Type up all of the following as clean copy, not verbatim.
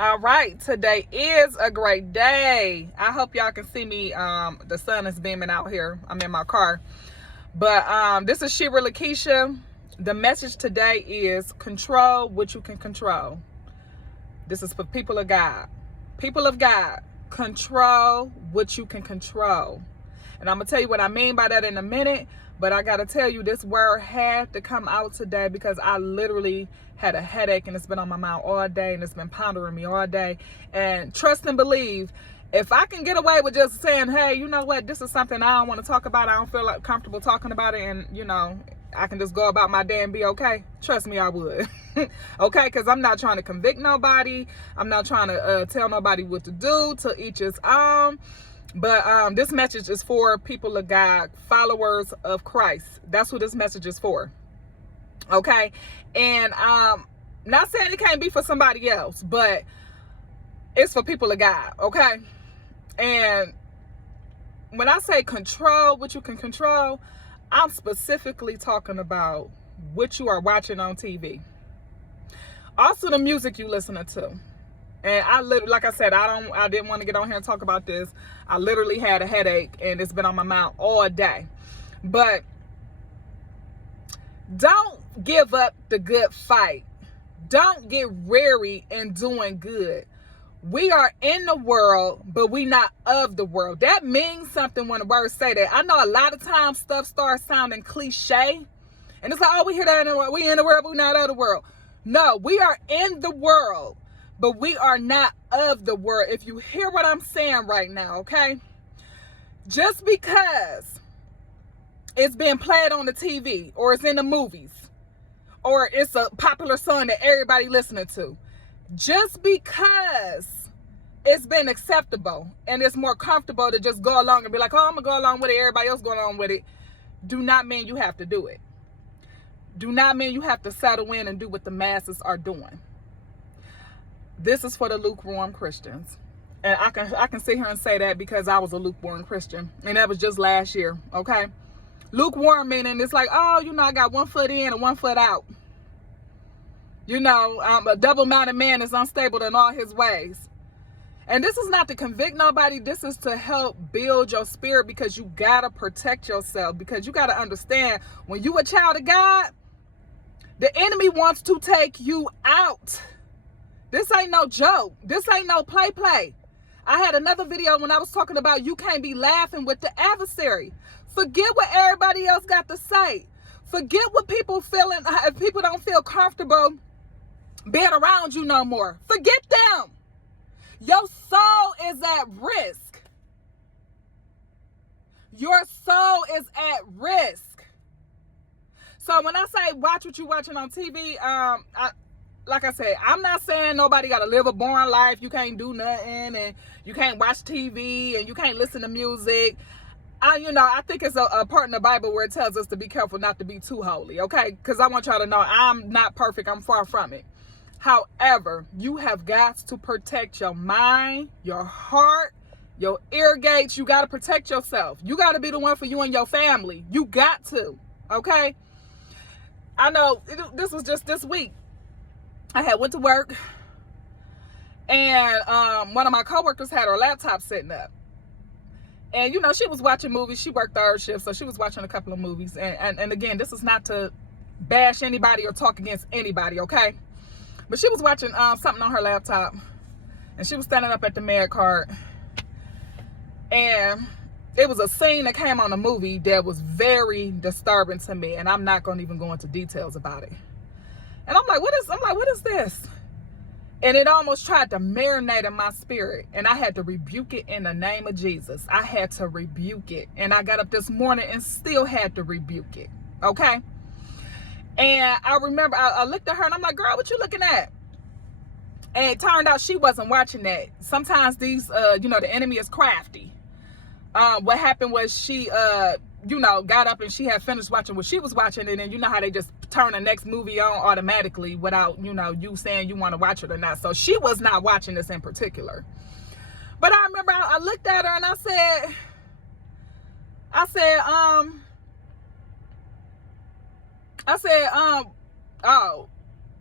All right, today is a great day. I hope y'all can see me. The sun is beaming out here. I'm in my car. But this is Shira Lakeisha. The message today is control what you can control. This is for people of God. People of God, control what you can control. And I'm going to tell you what I mean by that in a minute. But I got to tell you, this word had to come out today because I literally had a headache and it's been on my mind all day and it's been pondering me all day. And trust and believe, if I can get away with just saying, hey, you know what, this is something I don't want to talk about. I don't feel like comfortable talking about it. And, I can just go about my day and be okay. Trust me, I would. Okay, because I'm not trying to convict nobody. I'm not trying to tell nobody what to do, to each his own. But this message is for people of God, followers of Christ. That's who this message is for. Okay. And not saying it can't be for somebody else, but it's for people of God. Okay. And when I say control what you can control, I'm specifically talking about what you are watching on TV. Also the music you listening to. And I literally, like I said, I didn't want to get on here and talk about this. I literally had a headache and it's been on my mind all day. But don't give up the good fight. Don't get weary in doing good. We are in the world, but we not of the world. That means something when the words say that. I know a lot of times stuff starts sounding cliche. And it's like, oh, we hear that in the world. We in the world, but we not of the world. No, we are in the world, but we are not of the world. If you hear what I'm saying right now, okay? Just because it's being played on the TV or it's in the movies or it's a popular song that everybody listening to, just because it's been acceptable and it's more comfortable to just go along and be like, oh, I'm going to go along with it, everybody else going on with it, do not mean you have to do it. Do not mean you have to settle in and do what the masses are doing. This is for the lukewarm Christians. And I can sit here and say that because I was a lukewarm Christian. And that was just last year, okay? Lukewarm meaning it's like, oh, I got 1 foot in and 1 foot out. A double-minded man is unstable in all his ways. And this is not to convict nobody. This is to help build your spirit because you got to protect yourself. Because you got to understand, when you a child of God, the enemy wants to take you out. This ain't no joke. This ain't no play. I had another video when I was talking about you can't be laughing with the adversary. Forget what everybody else got to say. Forget what people feeling. If people don't feel comfortable being around you no more, forget them. Your soul is at risk. Your soul is at risk. So when I say watch what you watching on TV, like I said, I'm not saying nobody got to live a boring life. You can't do nothing and you can't watch TV and you can't listen to music. I think it's a part in the Bible where it tells us to be careful not to be too holy, okay? Because I want y'all to know I'm not perfect. I'm far from it. However, you have got to protect your mind, your heart, your ear gates. You got to protect yourself. You got to be the one for you and your family. You got to, okay? I know this was just this week. I had went to work and one of my coworkers had her laptop sitting up. And, she was watching movies. She worked third shift, so she was watching a couple of movies. And again, this is not to bash anybody or talk against anybody, okay? But she was watching something on her laptop. And she was standing up at the med card. And it was a scene that came on the movie that was very disturbing to me. And I'm not going to even go into details about it. And I'm like, what is this? And it almost tried to marinate in my spirit. And I had to rebuke it in the name of Jesus. I had to rebuke it. And I got up this morning and still had to rebuke it. Okay? And I remember I looked at her and I'm like, girl, what you looking at? And it turned out she wasn't watching that. Sometimes these, the enemy is crafty. What happened was she, got up and she had finished watching what she was watching. And then you know how they just turn the next movie on automatically without, you saying you want to watch it or not. So she was not watching this in particular. But I remember I looked at her and I said, oh,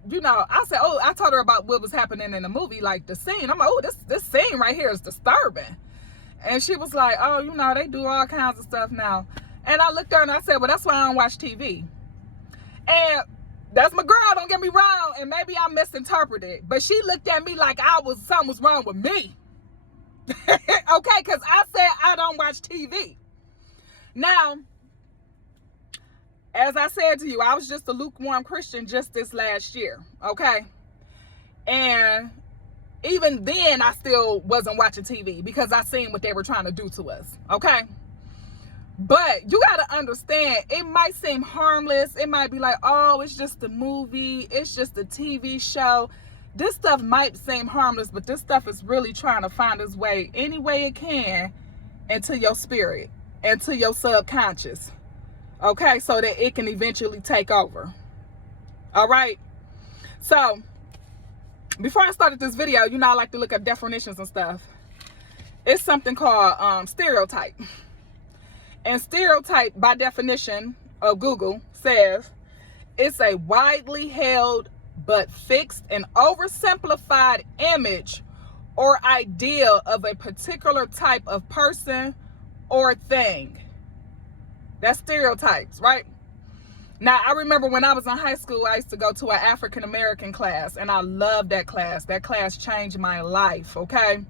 you know, I said, oh, I told her about what was happening in the movie, like the scene. I'm like, oh, this scene right here is disturbing. And she was like, oh, you know, they do all kinds of stuff now. And I looked at her and I said, well, that's why I don't watch TV. And that's my girl, don't get me wrong. And maybe I misinterpreted, but she looked at me like something was wrong with me. Okay, because I said I don't watch TV. Now, as I said to you, I was just a lukewarm Christian just this last year, okay? And even then, I still wasn't watching TV because I seen what they were trying to do to us, okay? But you got to understand, it might seem harmless. It might be like, oh, it's just a movie. It's just a TV show. This stuff might seem harmless, but this stuff is really trying to find its way any way it can into your spirit, into your subconscious. Okay, so that it can eventually take over. All right. So before I started this video, you know, I like to look up definitions and stuff. It's something called stereotype. And stereotype, by definition of Google, says it's a widely held but fixed and oversimplified image or idea of a particular type of person or thing. That's stereotypes, right? Now, I remember when I was in high school, I used to go to an African-American class, and I loved that class. That class changed my life, okay?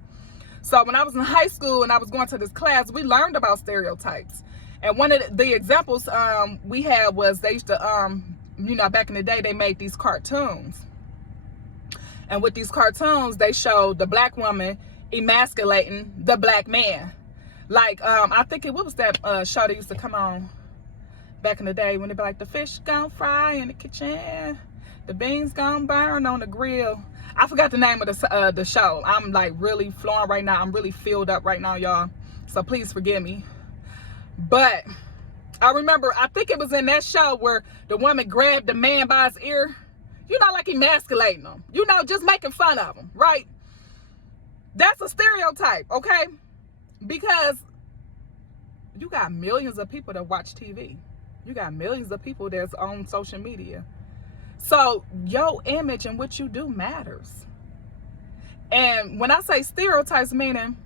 So when I was in high school and I was going to this class, we learned about stereotypes. And one of the examples we had was they used to, you know, back in the day, they made these cartoons. And with these cartoons, they showed the black woman emasculating the black man. Like, I think what was that show that used to come on back in the day when they'd be like, the fish gonna fry in the kitchen, the beans gonna burn on the grill. I forgot the name of the show. I'm like really flowing right now. I'm really filled up right now, y'all. So please forgive me. But I remember, I think it was in that show where the woman grabbed the man by his ear, you know, like emasculating him, you know, just making fun of him, right? That's a stereotype, okay? Because you got millions of people that watch TV. You got millions of people that's on social media. So your image and what you do matters. And when I say stereotypes, meaning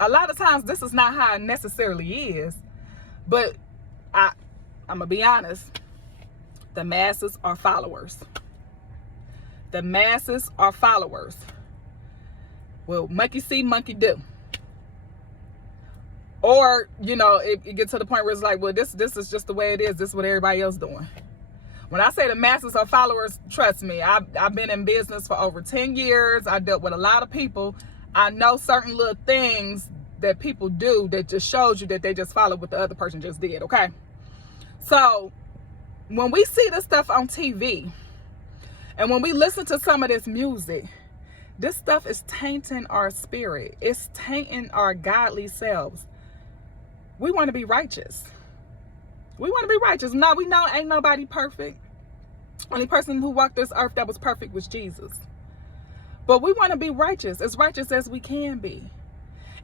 a lot of times this is not how it necessarily is. But I'm going to be honest. The masses are followers. The masses are followers. Well, monkey see, monkey do. Or, you know, it gets to the point where it's like, well, this is just the way it is. This is what everybody else doing. When I say the masses are followers, trust me, I've been in business for over 10 years. I dealt with a lot of people. I know certain little things that people do that just shows you that they just follow what the other person just did, okay? So when we see this stuff on TV and when we listen to some of this music, this stuff is tainting our spirit. It's tainting our godly selves. We want to be righteous. We want to be righteous. Now, we know ain't nobody perfect. Only person who walked this earth that was perfect was Jesus. But we want to be righteous as we can be.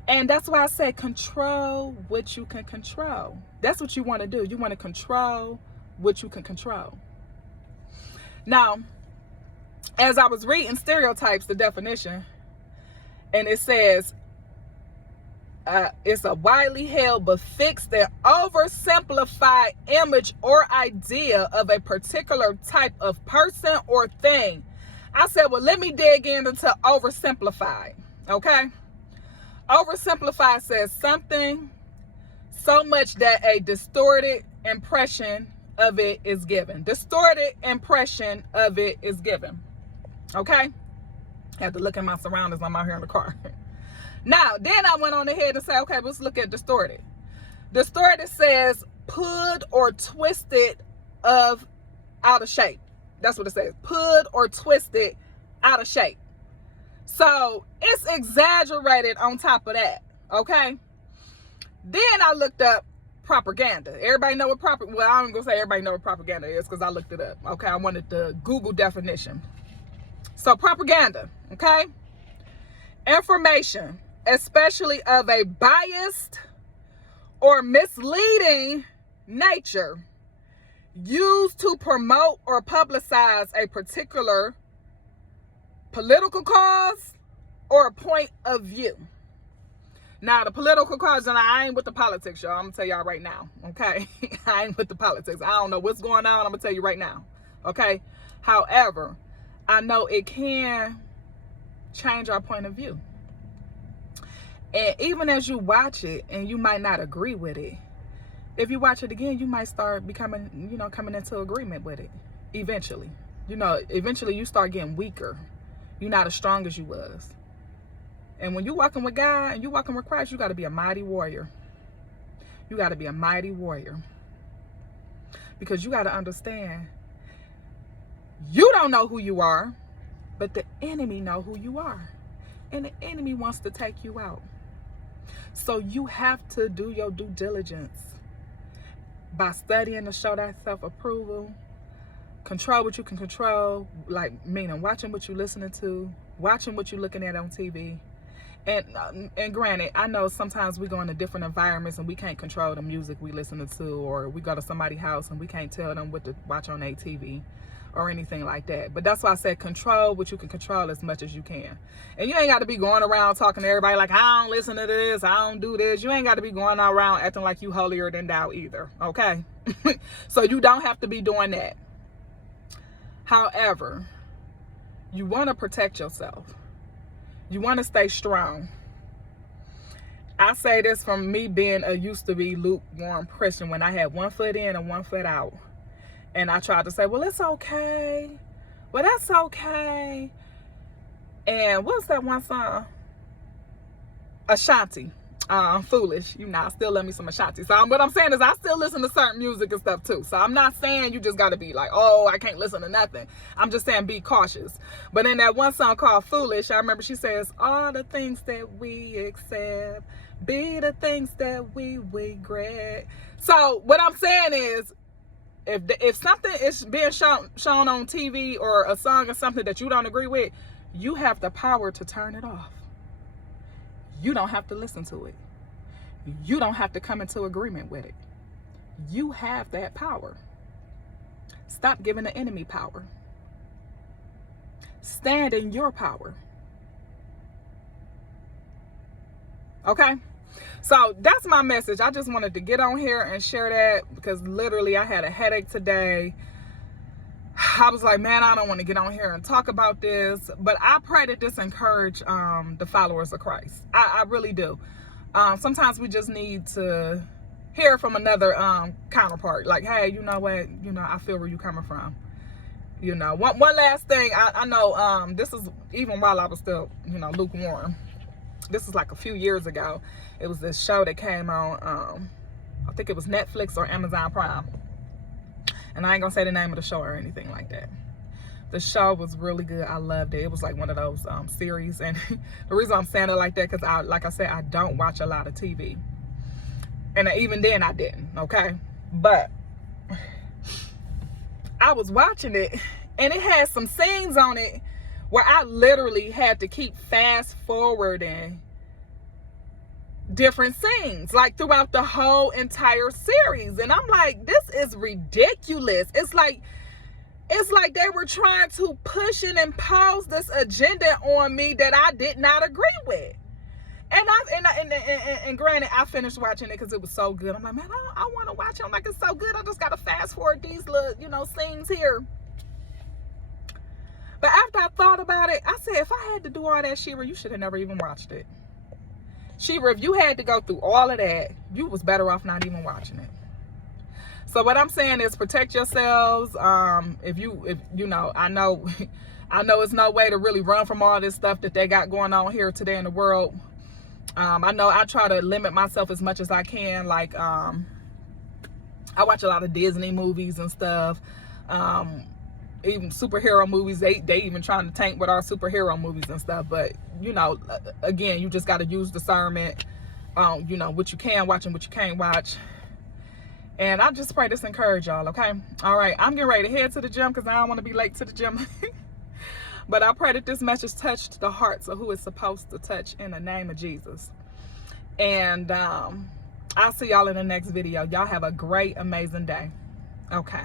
And that's why I say control what you can control. That's what you want to do. You want to control what you can control. Now, as I was reading stereotypes, the definition, and it says, it's a widely held but fixed and oversimplified image or idea of a particular type of person or thing. I said, well, let me dig into oversimplified, okay? Oversimplified says something so much that a distorted impression of it is given. Distorted impression of it is given, okay? I have to look at my surroundings. I'm out here in the car. Now, then I went on ahead and say, okay, let's look at distorted. Distorted says pulled or twisted out of shape. That's what it says. Pulled or twisted out of shape. So it's exaggerated on top of that. Okay. Then I looked up propaganda. Everybody know what well, I'm gonna say everybody know what propaganda is because I looked it up. Okay. I wanted the Google definition. So propaganda, okay? Information, especially of a biased or misleading nature, used to promote or publicize a particular political cause or a point of view. Now, the political cause, and I ain't with the politics, y'all. I'm going to tell y'all right now, okay? I ain't with the politics. I don't know what's going on. I'm going to tell you right now, okay? However, I know it can change our point of view. And even as you watch it, and you might not agree with it, if you watch it again, you might start becoming, you know, coming into agreement with it eventually. You know, eventually you start getting weaker. You're not as strong as you was. And when you're walking with God and you're walking with Christ, you got to be a mighty warrior. You got to be a mighty warrior. Because you got to understand, you don't know who you are, but the enemy know who you are. And the enemy wants to take you out. So you have to do your due diligence by studying to show that self-approval. Control what you can control, like meaning watching what you're listening to, watching what you're looking at on TV. And granted, I know sometimes we go into different environments and we can't control the music we listen to, or we go to somebody's house and we can't tell them what to watch on their TV or anything like that. But that's why I said control what you can control as much as you can. And you ain't got to be going around talking to everybody like, I don't listen to this, I don't do this. You ain't got to be going around acting like you holier than thou either, okay? So you don't have to be doing that. However, you want to protect yourself. You want to stay strong. I say this from me being a used to be lukewarm Christian when I had one foot in and one foot out. And I tried to say, well, it's okay. Well, that's okay. And what's that one song? Ashanti. Foolish. You know, I still love me some Ashanti. So what I'm saying is I still listen to certain music and stuff too. So I'm not saying you just got to be like, oh, I can't listen to nothing. I'm just saying be cautious. But in that one song called Foolish, I remember she says, all the things that we accept be the things that we regret. So what I'm saying is, if something is being shown on TV or a song or something that you don't agree with, you have the power to turn it off. You don't have to listen to it. You don't have to come into agreement with it. You have that power. Stop giving the enemy power. Stand in your power. Okay? So that's my message. I just wanted to get on here and share that because literally I had a headache today. I was like, man, I don't want to get on here and talk about this, but I pray that this encourage the followers of Christ. I really do. Sometimes we just need to hear from another counterpart. Like, hey, you know what? You know, I feel where you're coming from. You know, one last thing. I know this is even while I was still, you know, lukewarm. This is like a few years ago. It was this show that came on, I think it was Netflix or Amazon Prime. And I ain't gonna say the name of the show or anything like that. The show was really good. I loved it. It was like one of those series. And the reason I'm saying it like that, because like I said, I don't watch a lot of TV. And even then I didn't, okay? But I was watching it and it had some scenes on it where I literally had to keep fast forwarding different scenes like throughout the whole entire series. And I'm like, this is ridiculous. It's like they were trying to push and impose this agenda on me that I did not agree with. And granted, I finished watching it because it was so good. I'm like, man, I want to watch it. I'm like, it's so good. I just got to fast forward these little, you know, scenes here. But after I thought about it, I said, if I had to do all that, Shira, you should have never even watched it. Shira, if you had to go through all of that, you was better off not even watching it. So what I'm saying is protect yourselves. If you know, I know it's no way to really run from all this stuff that they got going on here today in the world. I know I try to limit myself as much as I can. Like, I watch a lot of Disney movies and stuff. Even superhero movies, they even trying to tank with our superhero movies and stuff. But, you know, again, you just got to use discernment. You know, what you can watch and what you can't watch. And I just pray this encourage y'all, okay? All right, I'm getting ready to head to the gym because I don't want to be late to the gym. But I pray that this message touched the hearts of who it's supposed to touch in the name of Jesus. And I'll see y'all in the next video. Y'all have a great, amazing day. Okay.